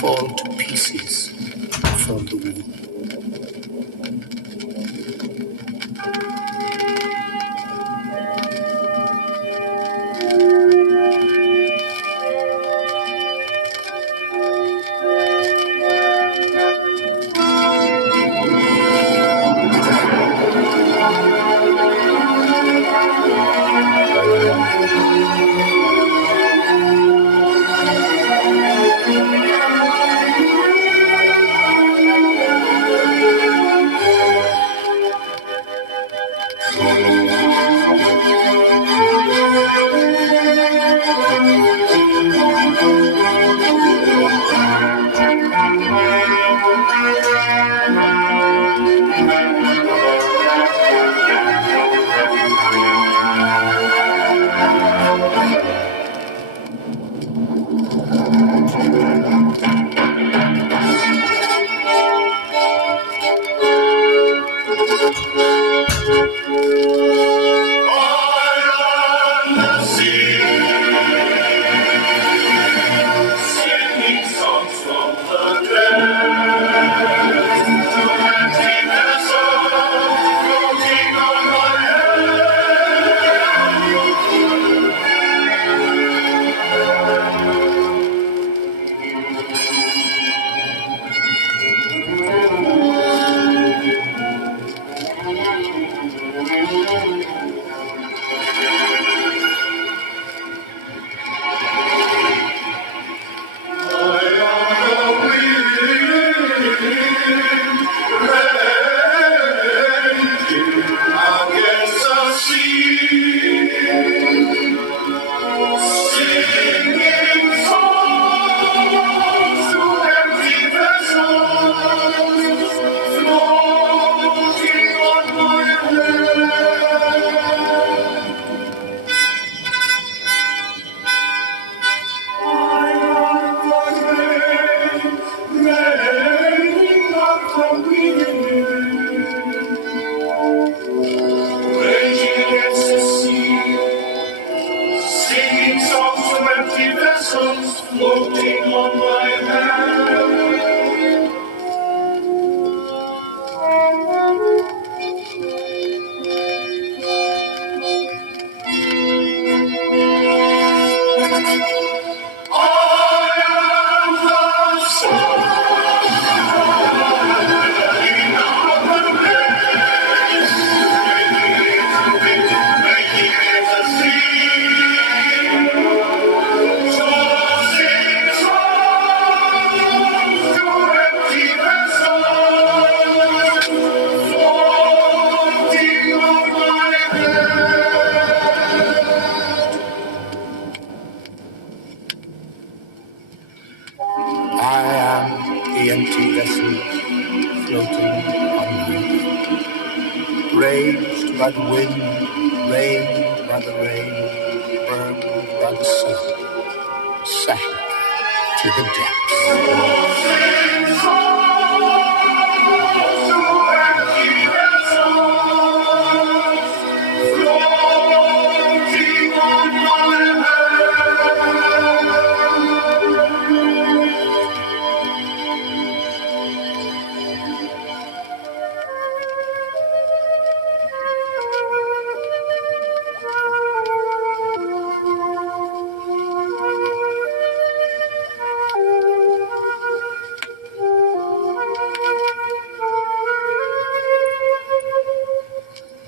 fall to pieces from the wall. By the wind, rained by the rain, burned by the sun, sank to the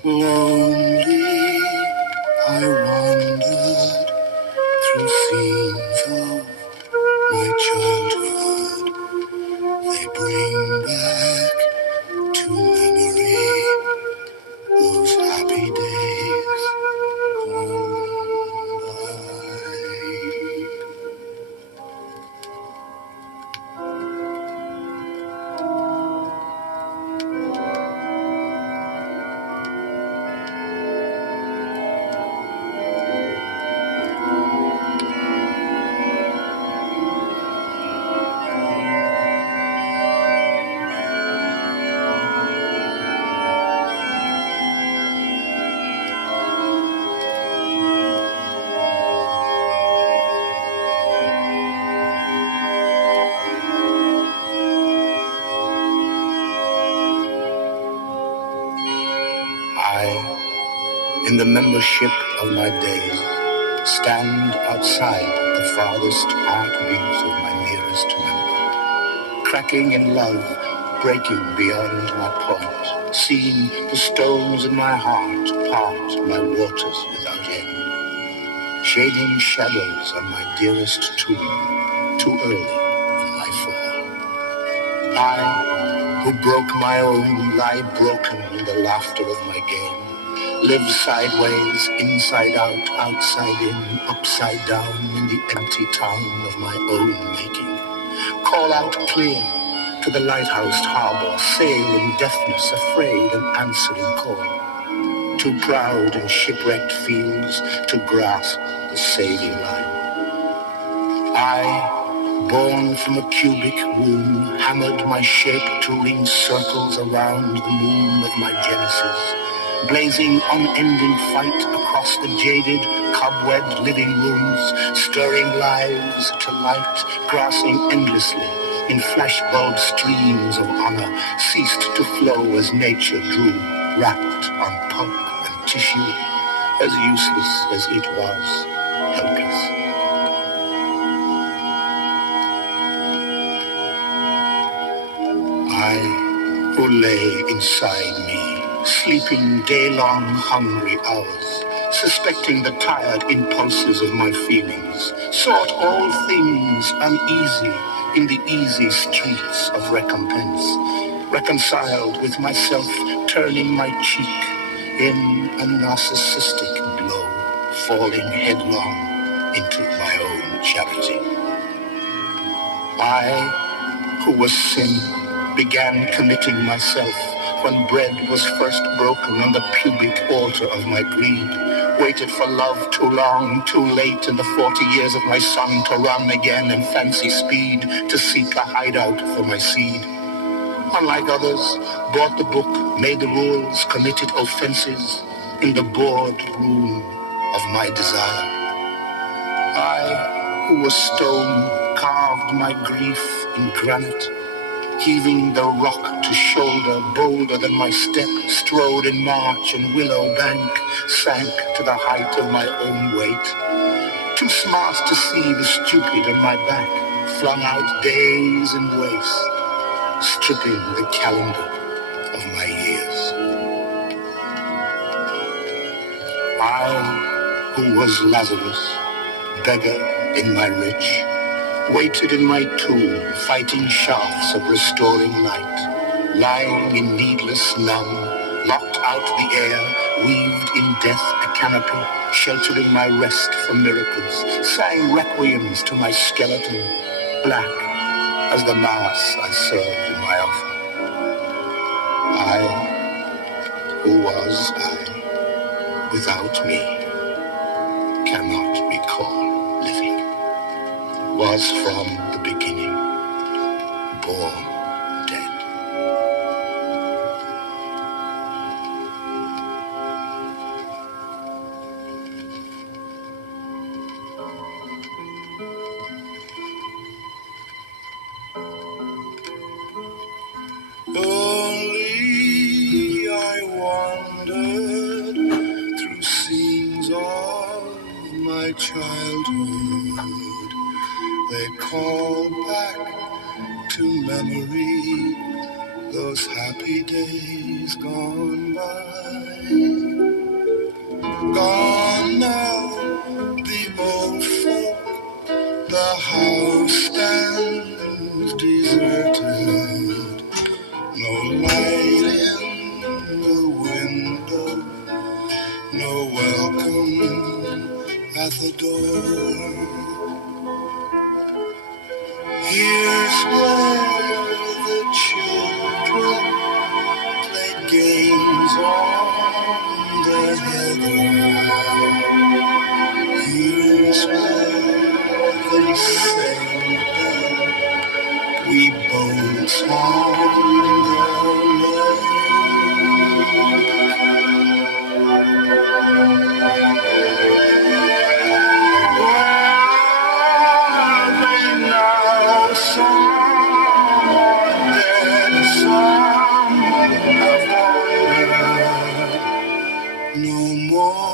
Lonely, I wandered through scenes of my childhood. They bring back to memory those happy days gone by. in the membership of my days, stand outside the farthest heartbeat of my nearest member, cracking in love, breaking beyond my point, seeing the stones in my heart part my waters without end, shading shadows on my dearest tomb, too early in my fall. I, who broke my own, lie broken in the laughter of my game, live sideways, inside out, outside in, upside down in the empty town of my own making. Call out clear to the lighthoused harbor, sail in deafness, afraid an answering call. Too proud in shipwrecked fields to grasp the saving line. I, born from a cubic womb, hammered my shape to ring circles around the moon of my genesis, blazing unending fight across the jaded, cobwebbed living rooms, stirring lives to light, grasping endlessly in flashbulb streams of honor, ceased to flow as nature drew, wrapped on pulp and tissue, as useless as it was, helpless. I, who lay inside me, sleeping day-long hungry hours, suspecting the tired impulses of my feelings, sought all things uneasy in the easy streets of recompense, reconciled with myself, turning my cheek in a narcissistic blow, falling headlong into my own charity. I, who was sin, began committing myself when bread was first broken on the pubic altar of my greed, waited for love too long, too late in the 40 years of my son to run again in fancy speed, to seek a hideout for my seed. Unlike others, bought the book, made the rules, committed offenses in the board room of my desire. I, who was stone, carved my grief in granite, heaving the rock to shoulder, bolder than my step, strode in march and willow bank, sank to the height of my own weight. Too smart to see the stupid on my back, flung out days and waste, stripping the calendar of my years. I, who was Lazarus, beggar in my rich, waited in my tomb, fighting shafts of restoring light, lying in needless numb, locked out the air, weaved in death a canopy, sheltering my rest from miracles, sang requiems to my skeleton, black as the mass I served in my offer. I, who was I, without me, cannot be called living, was from the beginning, born dead. Only I wandered through scenes of my childhood. They call back to memory those happy days gone by. Gone now, the old folk, the house stands deserted. No light in the window, no welcome at the door. Here's where the children played games on the heather. Here's where they sang down, we boats on the lake. No more.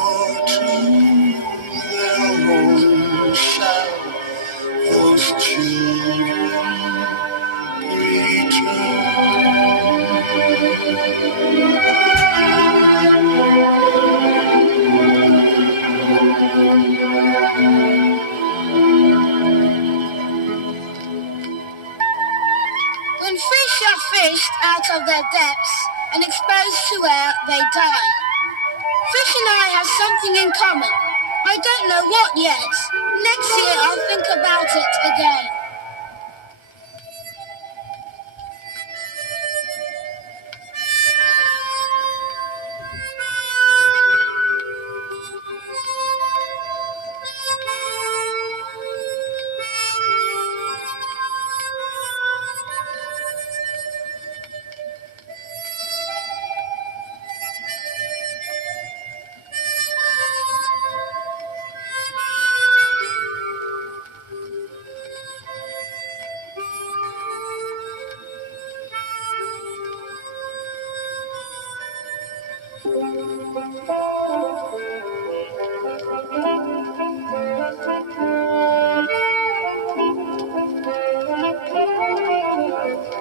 fished out of their depths and exposed to air, they die. Fish and I have something in common. I don't know what yet. Next year I'll think about it again.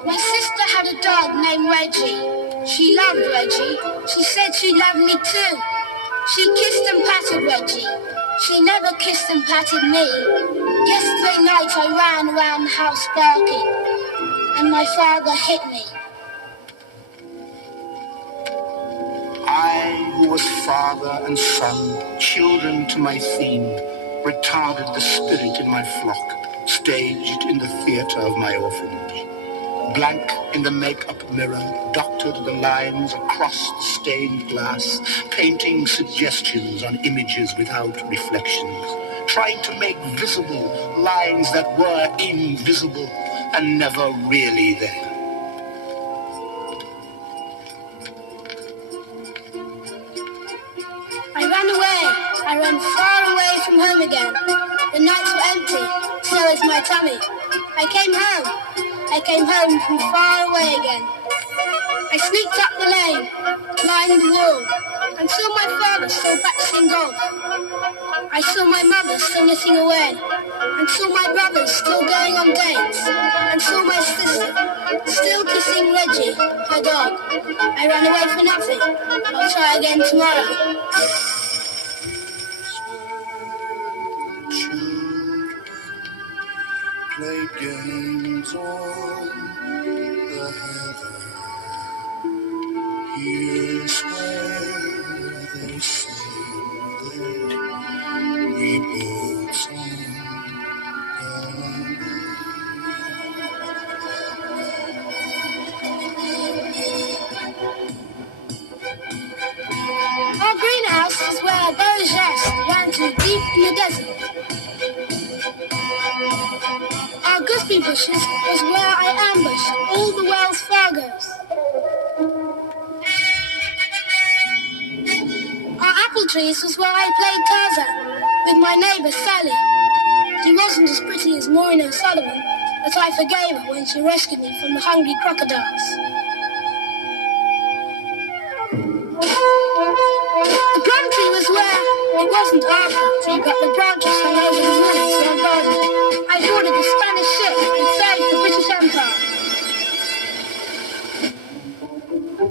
My sister had a dog named Reggie. She loved Reggie. She said she loved me too. She kissed and patted Reggie. She never kissed and patted me. Yesterday night I ran around the house barking, and my father hit me. I, who was father and son, children to my theme, retarded the spirit in my flock, staged in the theatre of my orphanage. Blank in the make-up mirror, doctored the lines across the stained glass, painting suggestions on images without reflections, trying to make visible lines that were invisible and never really there. I ran away. I ran far away from home again. The nights were empty, so is my tummy. I came home. I came home from far away again. I sneaked up the lane, climbed the wall, and saw my father still practicing golf. I saw my mother still knitting away, and saw my brothers still going on dates, and saw my sister still kissing Reggie, her dog. I ran away for nothing. I'll try again tomorrow. Play games on the heather. Here's where they sing their reboats on the Our greenhouse is where those Jess ran to deep in the desert. Our gooseberry bushes was where I ambushed all the Wells Fargos. Our apple trees was where I played Tarzan with my neighbour Sally. She wasn't as pretty as Maureen O'Sullivan, but I forgave her when she rescued me from the hungry crocodiles. The plum tree was where it wasn't our plum tree, but the branches hung over the woods in our garden. I boarded the Spanish ship and saved the British Empire.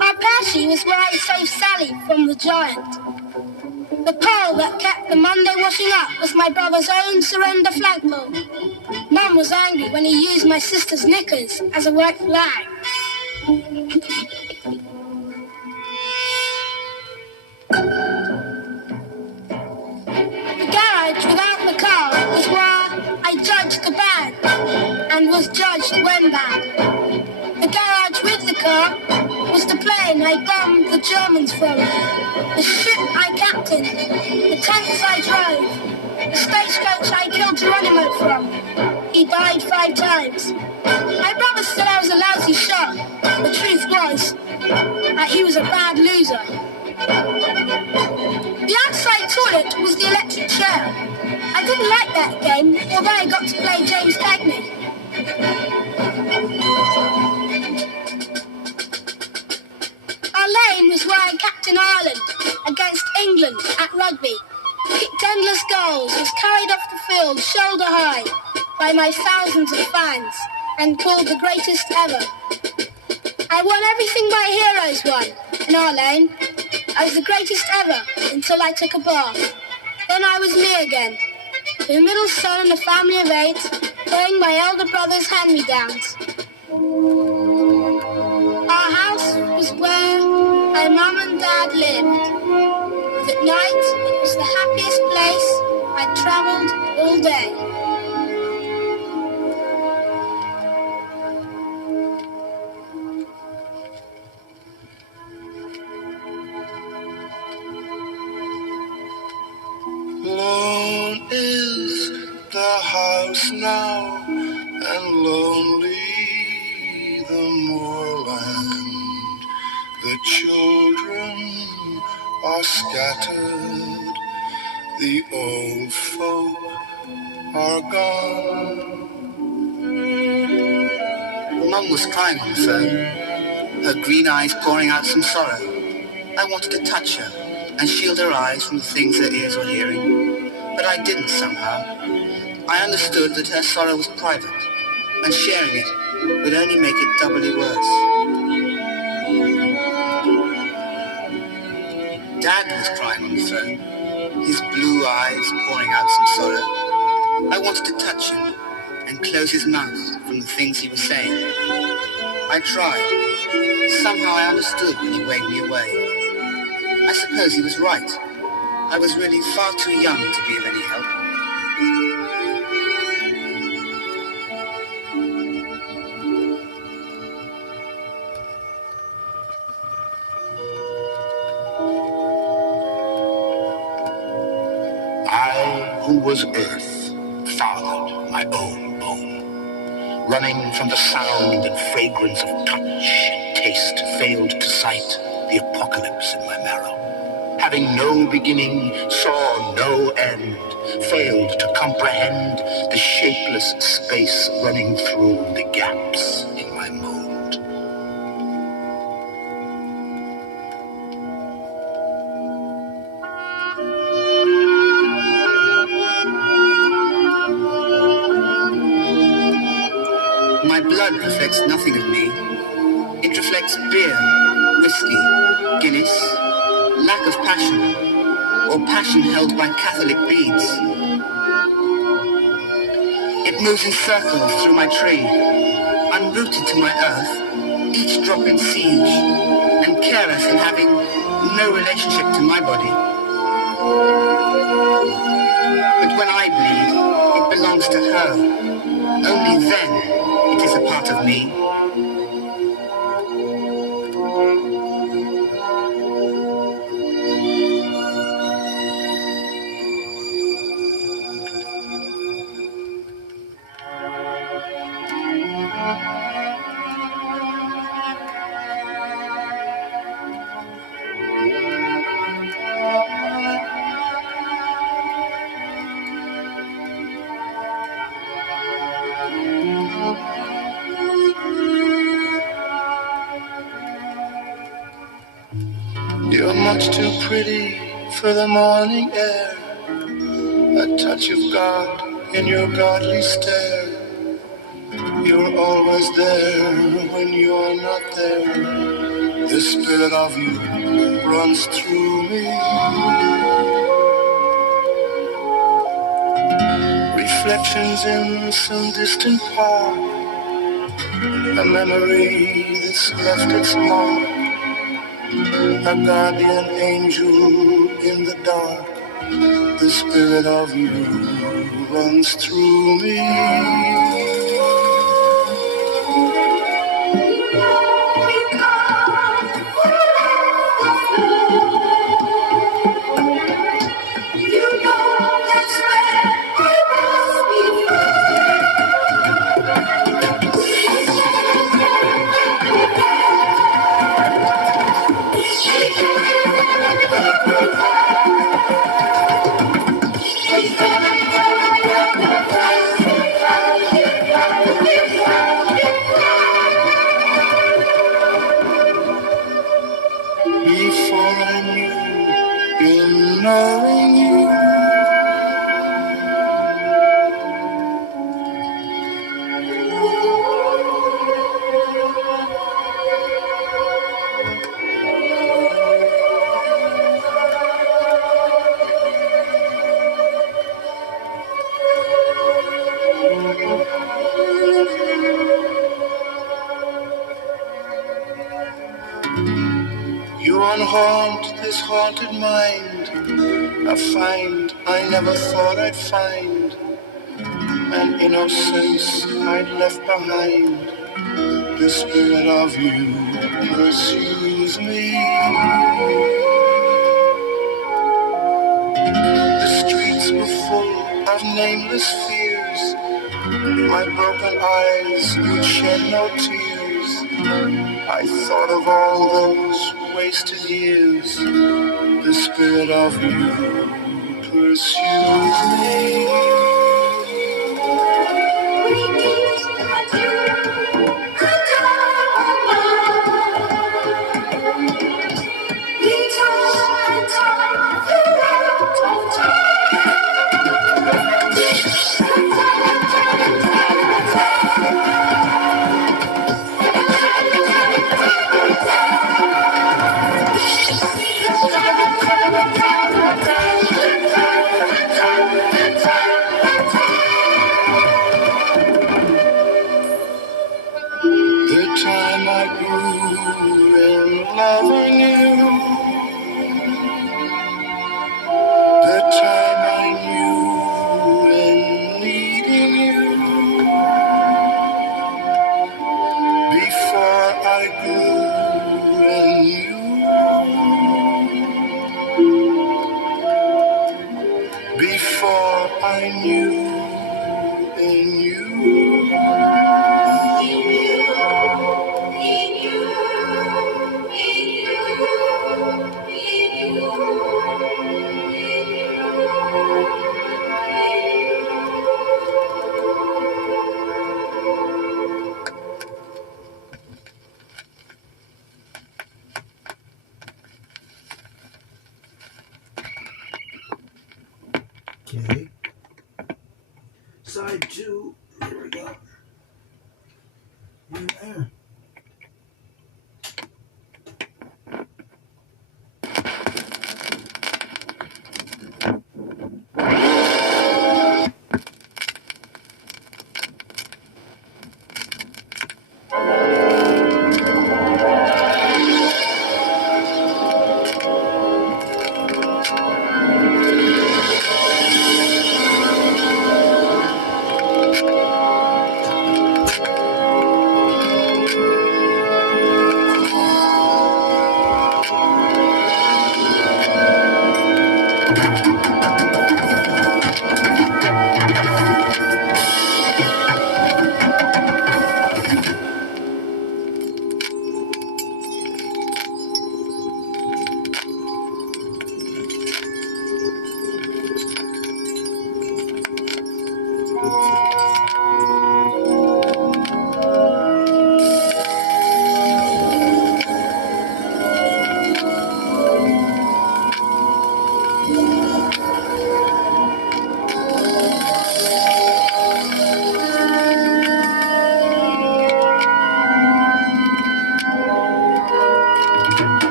Our pear tree was where I saved Sally from the giant. The pole that kept the Monday washing up was my brother's own surrender flagpole. Mum was angry when he used my sister's knickers as a white flag. The garage without the car was where I judged the bad and was judged when bad. The garage with the car was the plane I bombed the Germans from, the ship I captained, the tanks I drove, the stagecoach I killed Geronimo from. He died 5 times. My brother said I was a lousy shot. The truth was that he was a bad loser. The outside toilet was the electric chair. I didn't like that game, although I got to play James Cagney. Our lane was where I captained Ireland against England at rugby. Kicked endless goals, was carried off the field shoulder high by my thousands of fans and called the greatest ever. I won everything my heroes won in our lane. I was the greatest ever until I took a bath. Then I was me again, the middle son in a family of 8, playing my elder brother's hand-me-downs. happiest place. I traveled all day. Lone is the house now, and lonely the moorland. The children are scattered, the old folk are gone. Mum was crying on the phone, her green eyes pouring out some sorrow. I wanted to touch her and shield her eyes from the things her ears were hearing, but I didn't somehow. I understood that her sorrow was private, and sharing it would only make it doubly worse. Dad was crying on the phone, his blue eyes pouring out some sorrow. I wanted to touch him and close his mouth from the things he was saying. I tried. Somehow I understood when he waved me away. I suppose he was right. I was really far too young to be of any help. I, who was earth, fathered my own bone, running from the sound and fragrance of touch and taste, failed to sight the apocalypse in my marrow. Having no beginning, saw no end, failed to comprehend the shapeless space running through the gaps in my mold. My blood reflects nothing of me. It reflects beer, whiskey, Guinness, lack of passion, or passion held by Catholic beads. It moves in circles through my tree, unrooted to my earth, each drop in siege, and careless in having no relationship to my body. But when I bleed, it belongs to her. Only then it is a part of me. You're much too pretty for the morning air, a touch of God in your godly stare. You're always there when you're not there. The spirit of you runs through me. Reflections in some distant park, a memory that's left its mark. A guardian angel in the dark, the spirit of you runs through me. You know that's where I must be. Before I knew, in knowing you. You unhaunt this haunted mind, A find I never thought I'd find, an innocence I'd left behind. The spirit of you pursues me. The streets were full of nameless fears. My broken eyes would shed no tears. I thought of all those wasted years. The spirit of you pursues me. The time I grew in loving you, the time I knew in needing you, before I grew in you, before I knew in you. Okay. Side 2. Here we go. Right there.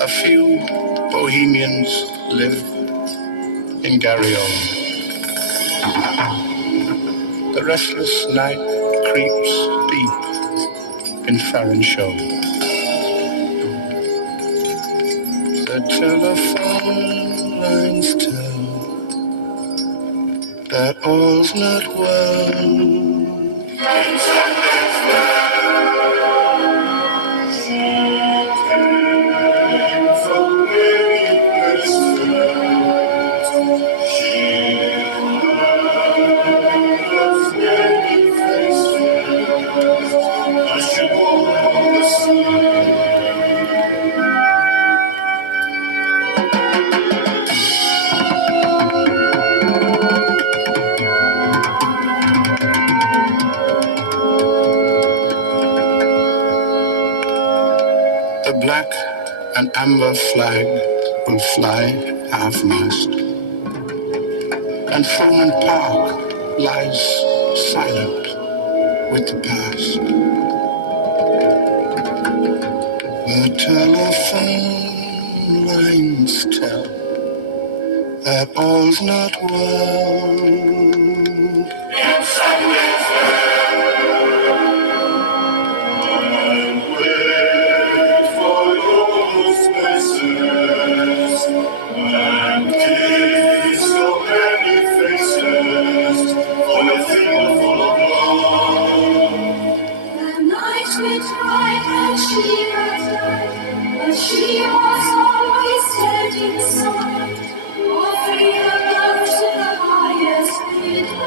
A few bohemians live in Garryon. The restless night creeps deep in Farenshaw. The telephone lines tell that all's not well. The black and amber flag will fly half-mast, and Fulham Park lies silent with the past. The telephone lines tell that all's not well. And wait for your spaces and kiss so many faces for your finger full of love. The night we tried and she returned, but she was always steady beside, offering her love to the highest bidder.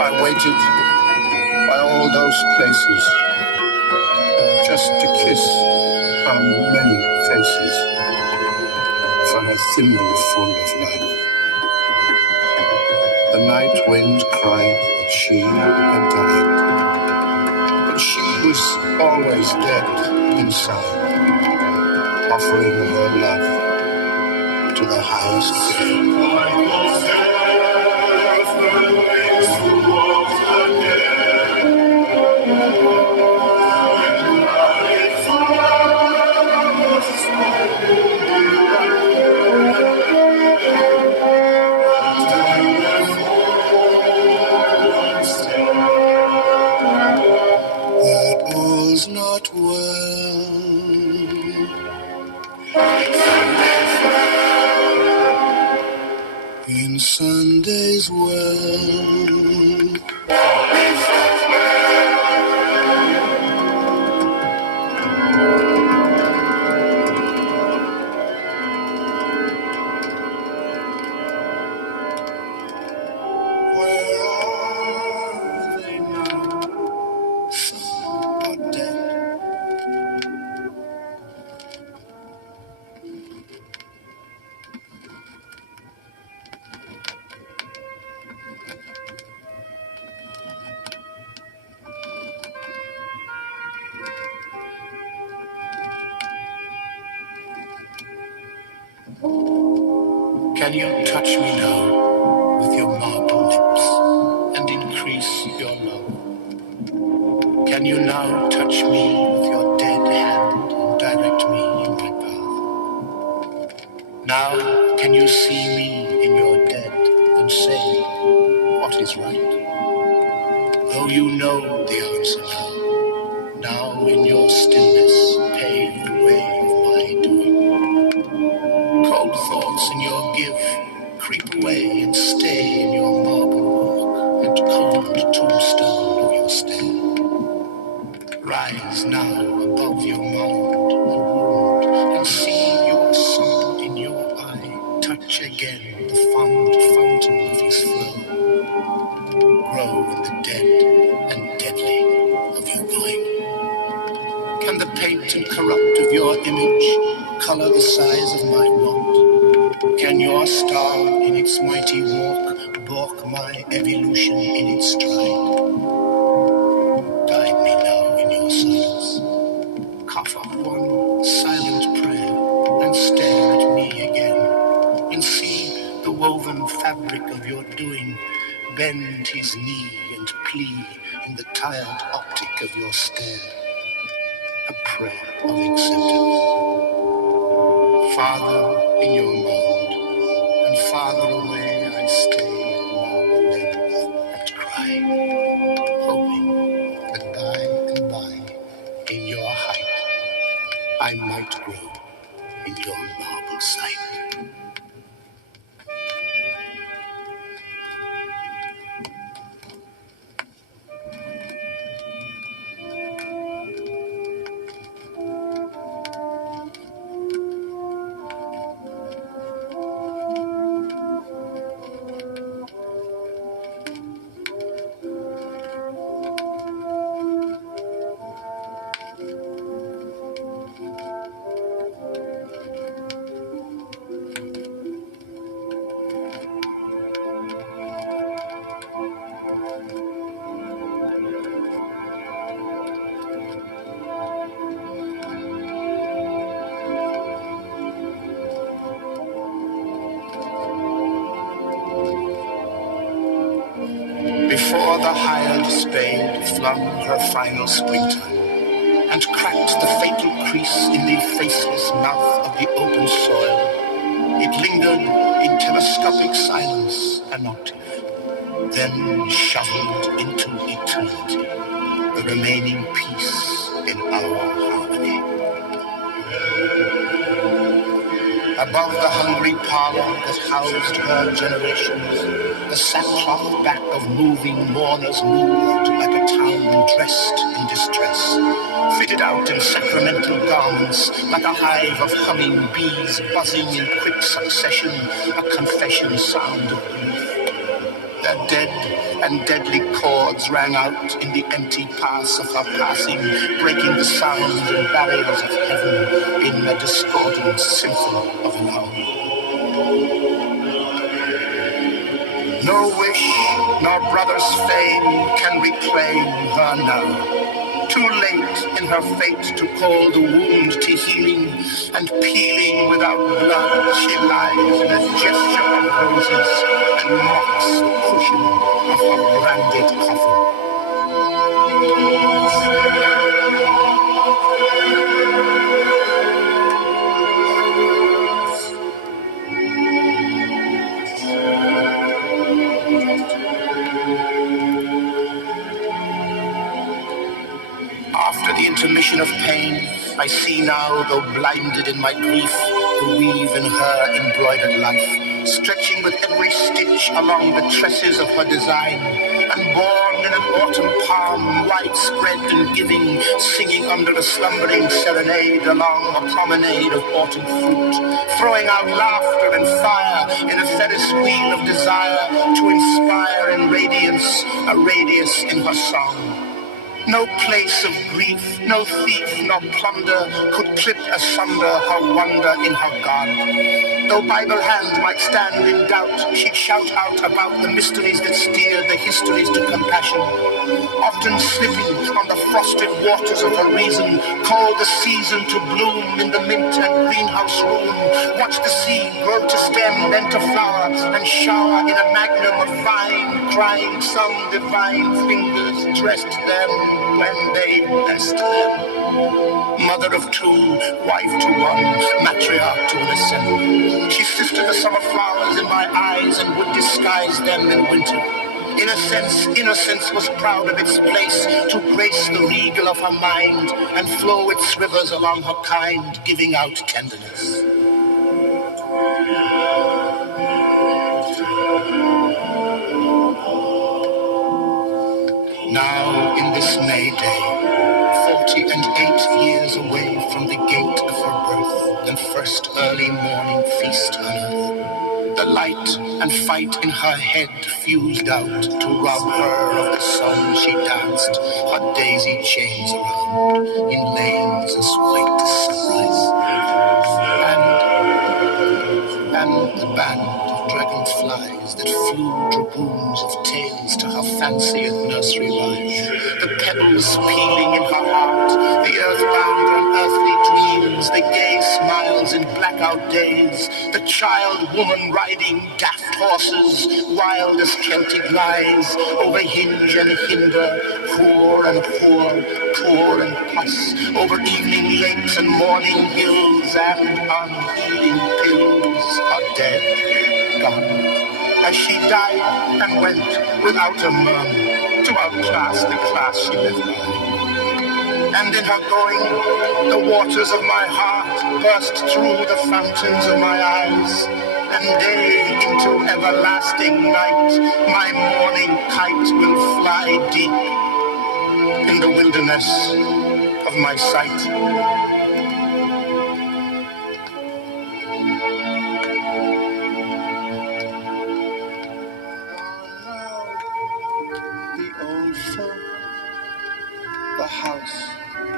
I waited by all those places just to kiss how many faces for her thimble full of life. The night wind cried that she had died, but she was always dead inside, offering her love to the highest bidder. That all's not well in Sunday's world. Where are they now? Some are dead. Can you touch me now with your marble lips and increase your love? Can you now touch me with your dead hand and direct me in my path? Now can you see me in your dead and say what is right? Though you know the answer now in your stillness pave the way of my doing. Cold thoughts in your give creep away and stay in your marble walk and cold tombstone of your stare. Rise now above your mound and wound and see your son in your eye touch again the fond fountain of his flow. Grow in the dead and deadly of your going. Can the paint and corrupt of your image color the size of my want? Can your star in its mighty walk balk my evolution in its stride? Guide me now in your silence. Cough up one silent prayer and stare at me again and see the woven fabric of your doing bend his knee and plea in the tired optic of your stare. A prayer of acceptance. Farther in your mound and farther away I stay at marble length and cry, hoping that by and by in your height I might grow in your marble sight. Before the hired spade flung her final springtime and cracked the fatal crease in the faceless mouth of the open soil, it lingered in telescopic silence an octave, then shoveled into eternity, the remaining piece in our harmony. Above the hungry parlor that housed her generations, the sackcloth back of moving mourners moved like a town dressed in distress, fitted out in sacramental garments like a hive of humming bees buzzing in quick succession, a confession sound of grief. Their dead and deadly chords rang out in the empty pass of her passing, breaking the sounds and barriers of heaven in a discordant symphony of love. No wish nor brother's fame can reclaim her now. Too late in her fate to call the wound to healing, and peeling without blood, she lies in a gesture of roses and mocks the cushion of her branded coffin. After the intermission of pain, I see now, though blinded in my grief, the weave in her embroidered life, stretching with every stitch along the tresses of her design, and born in an autumn palm, widespread and giving, singing under a slumbering serenade along a promenade of autumn fruit, throwing out laughter and fire in a Ferris wheel of desire to inspire in radiance a radius in her song. No place of grief, no thief nor plunder could clip asunder her wonder in her God. Though Bible hand might stand in doubt, she'd shout out about the mysteries that steer the histories to compassion. Often slipping on the frosted waters of her reason, call the season to bloom in the mint and greenhouse room. Watch the seed grow to stem, then to flower, and shower in a magnum of vine, crying some divine fingers dressed them when they blessed them. Mother of two, wife to one, matriarch to an assembly. She sifted the summer flowers in my eyes and would disguise them in winter. In a sense, innocence was proud of its place to grace the regal of her mind and flow its rivers along her kind, giving out tenderness. Now, in this May day, 48 years away from the gate of her birth and first early morning feast on earth, the light and fight in her head fused out to rob her of the song she danced her daisy chains around in lanes as white as sunrise. And the band of dragonflies that flew dragoons of tales to her fancy at nursery rhymes, the pebbles peeling in her heart, the earthbound unearthly dreams, the gay smiles in blackout days, the child woman riding daft horses, wild as Celtic lies, over hinge and hinder, poor and whore, poor and pus, over evening lakes and morning hills, and unheeding pills are dead, gone. As she died and went without a murmur to outclass the class she left behind. And in her going, the waters of my heart burst through the fountains of my eyes, and day into everlasting night, my morning kite will fly deep in the wilderness of my sight. The house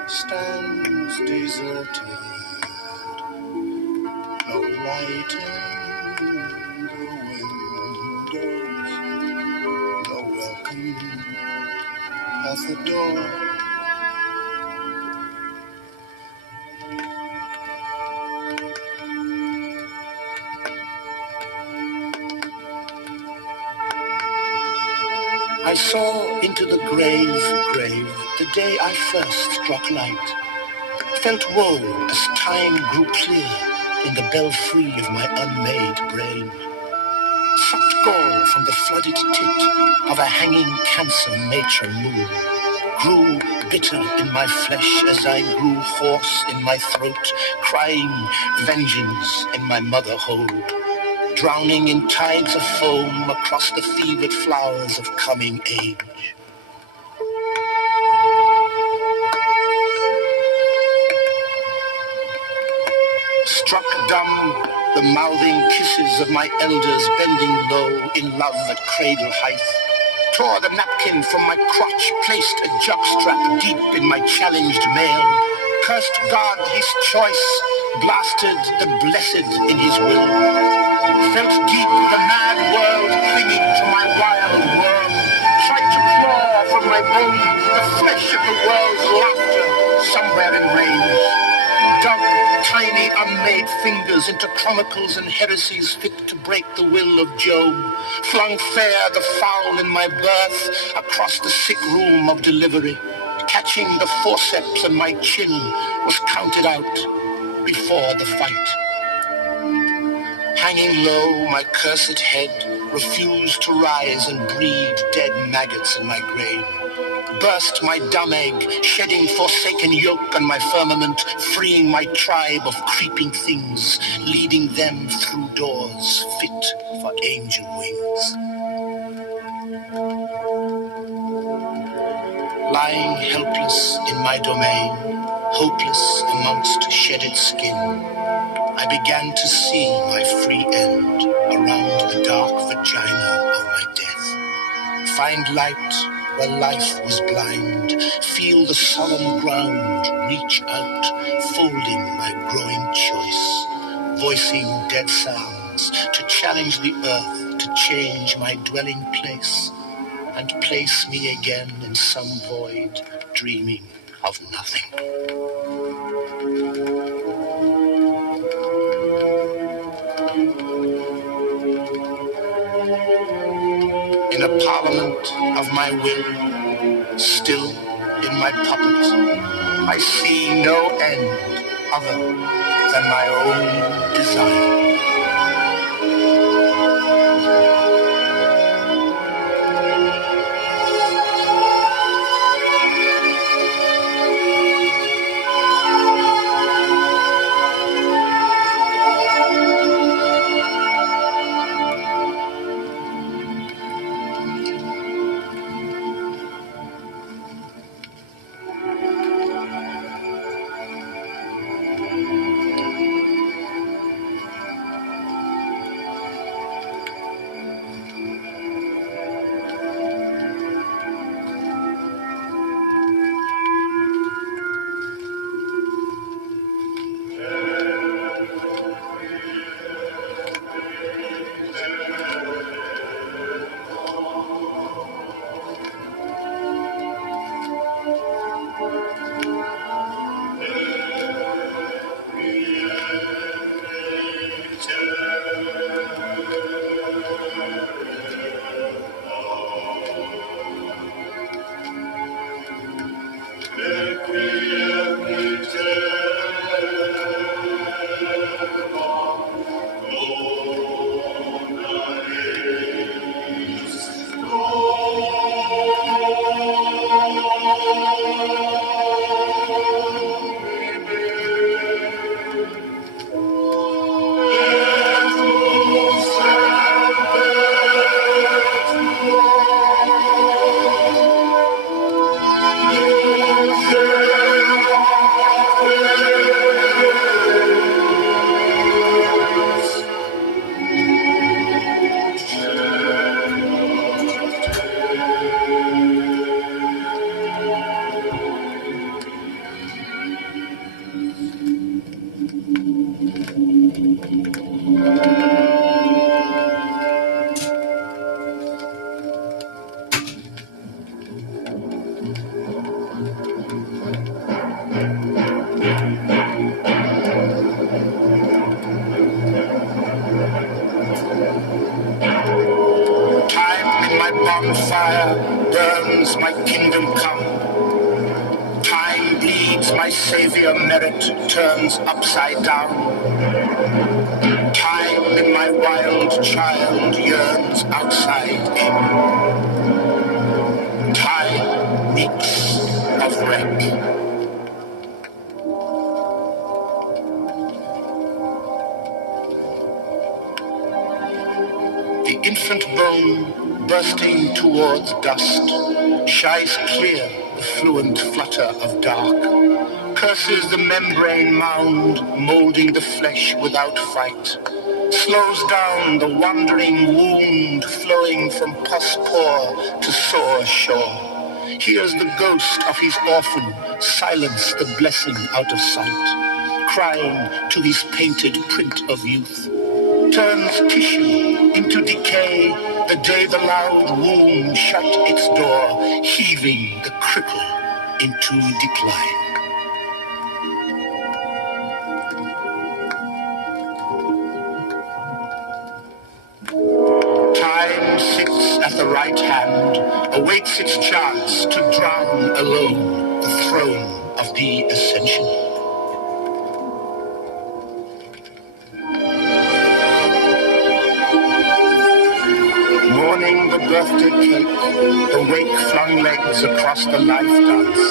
stands deserted, no light in the windows, no welcome at the door. I saw into the grave, the day I first struck light, felt woe as time grew clear in the belfry of my unmade brain, sucked gall from the flooded tit of a hanging cancer matron moon, grew bitter in my flesh as I grew hoarse in my throat, crying vengeance in my mother hold, drowning in tides of foam across the fevered flowers of coming age. Struck dumb, the mouthing kisses of my elders bending low in love at cradle height, tore the napkin from my crotch, placed a jockstrap deep in my challenged mail, cursed God his choice, blasted the blessed in his will, felt deep the mad world clinging to my wild worm, tried to claw from my bones the flesh of the world's laughter somewhere in range, dug tiny unmade fingers into chronicles and heresies fit to break the will of Job, flung fair the foul in my birth across the sick room of delivery, catching the forceps on my chin was counted out before the fight. Hanging low, my cursed head refused to rise and breed dead maggots in my grave. Burst my dumb egg, shedding forsaken yoke on my firmament, freeing my tribe of creeping things, leading them through doors fit for angel wings. Lying helpless in my domain, hopeless amongst shedded skin, I began to see my free end around the dark vagina of my death. Find light where life was blind, feel the solemn ground reach out, folding my growing choice, voicing dead sounds to challenge the earth to change my dwelling place and place me again in some void, dreaming of nothing. In a parliament of my will, still in my puppet, I see no end other than my own desire. fire burns my kingdom come. Time bleeds, my savior merit turns upside down. Time in my wild child yearns outside in. Time reeks of wreck. The infant bone bursting towards dust shies clear the fluent flutter of dark, curses the membrane mound molding the flesh without fight, slows down the wandering wound flowing from pus pore to sore shore, hears the ghost of his orphan silence the blessing out of sight, crying to his painted print of youth, turns tissue into decay the day the loud womb shut its door, heaving the cripple into decline. Time sits at the right hand, awaits its chance to drown alone the throne of the ascension. Mourning the birthday cake, the wake-flung legs across the life dance,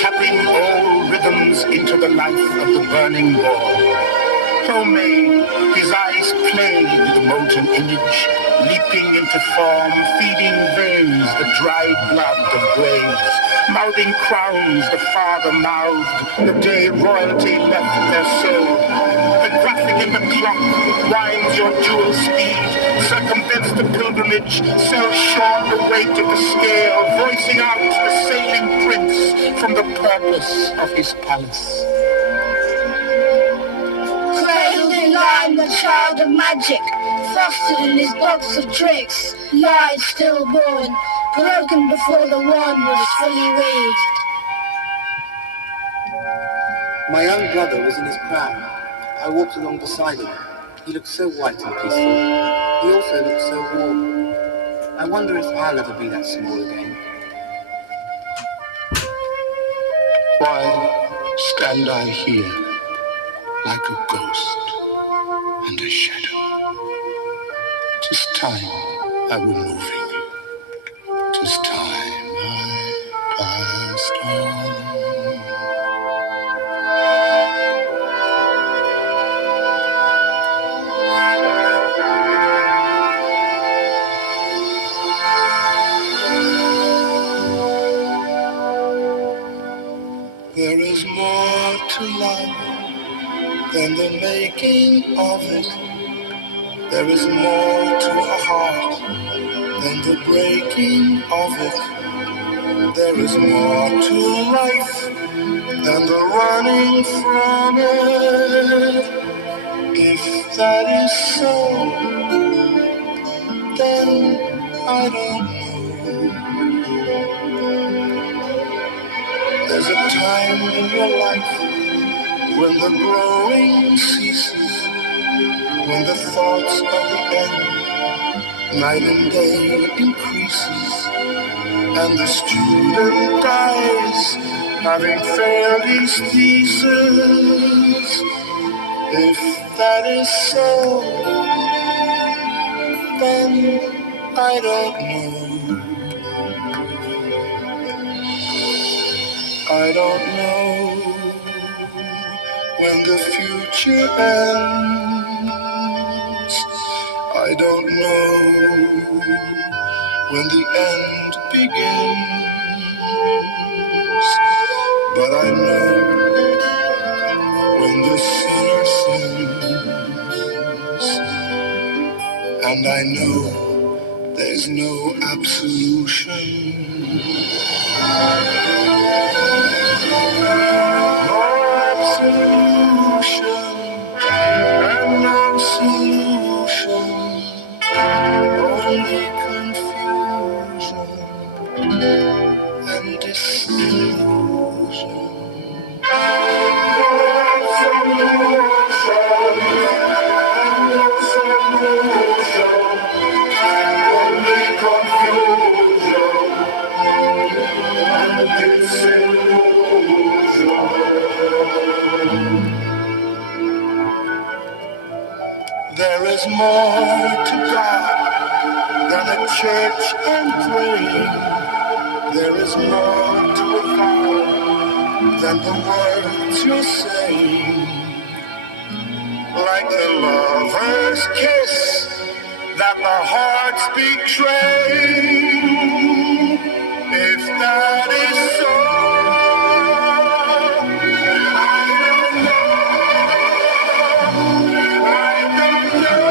tapping old rhythms into the life of the burning ball. Homemade, his eyes play with the molten image, leaping into form, feeding veins the dried blood of graves, mouthing crowns the father mouthed the day royalty left their soul. The graphic in the clock winds your dual speed, circumvents the pilgrimage, sells short the weight of the scale, voicing out the sailing prince from the purpose of his palace. Cradled in line, the child of magic, fostered in his box of tricks, lied stillborn, broken before the wand was fully weaved. My young brother was in his pram. I walked along beside him. He looked so white and peaceful. He also looked so warm. I wonder if I'll ever be that small again. Why stand I here like a ghost and a shadow? 'Tis time I were moving. 'Tis time I passed on. There is more to life than the making of it. There is more to a heart than the breaking of it. There is more to life than the running from it. If that is so, then I don't know. There's a time in your life when the growing ceases, when the thoughts of the end, night and day increases, and the student dies, having failed his thesis. If that is so, then I don't know. I don't know when the future ends. I don't know when the end begins. But I know when the sinner sins. And I know there's no absolution. No absolution and no solution, only confusion and disillusion. No absolution and no solution, only confusion. praying. There is more to a vow than the words you're saying. Like the lover's kiss that the hearts betray. If that is so, I don't know. I don't know.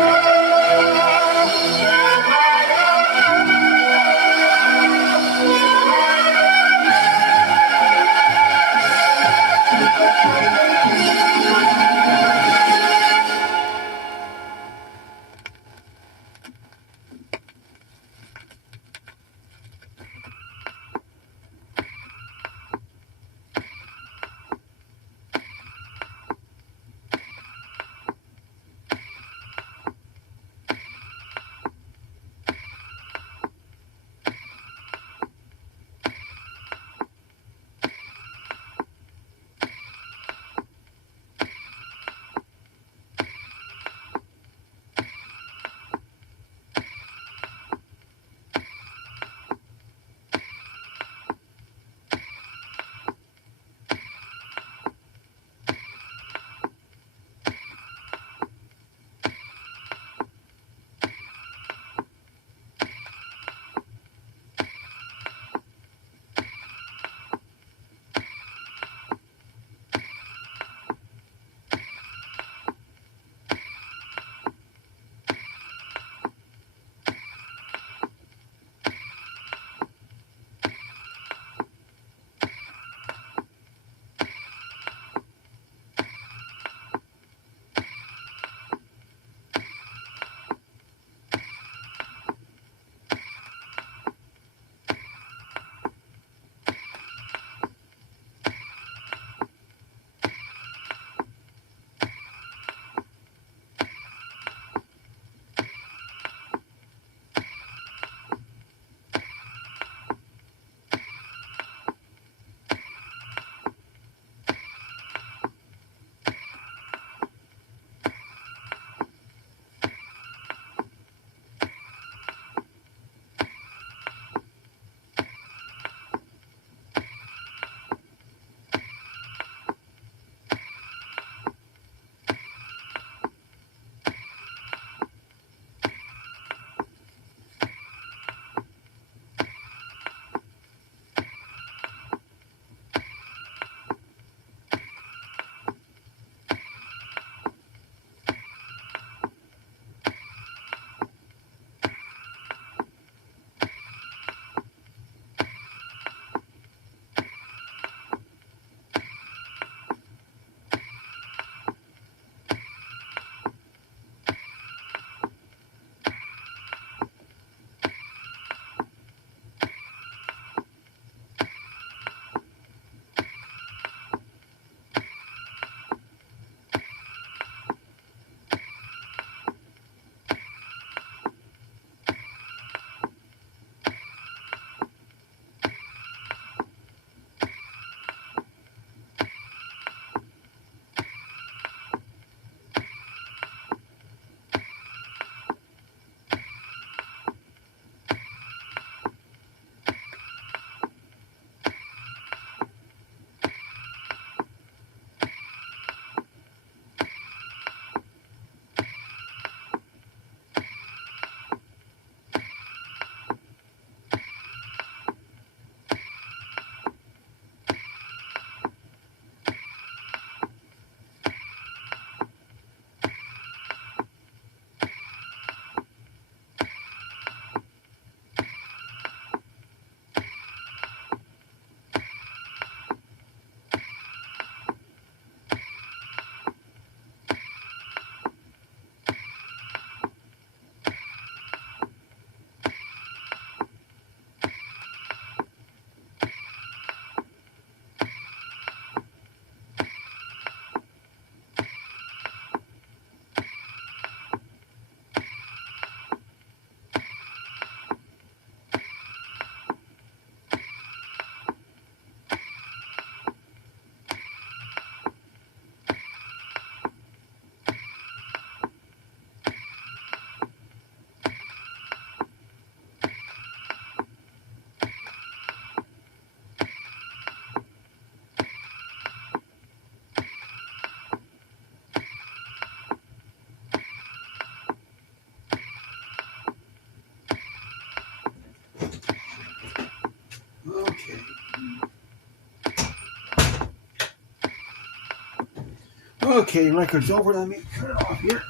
Okay, record's over. Let me turn it off here.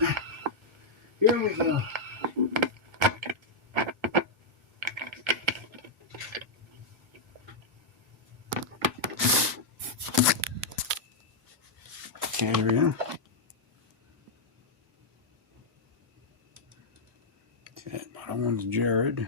Here we go. Okay, here we go. Okay, that bottom one's Jared.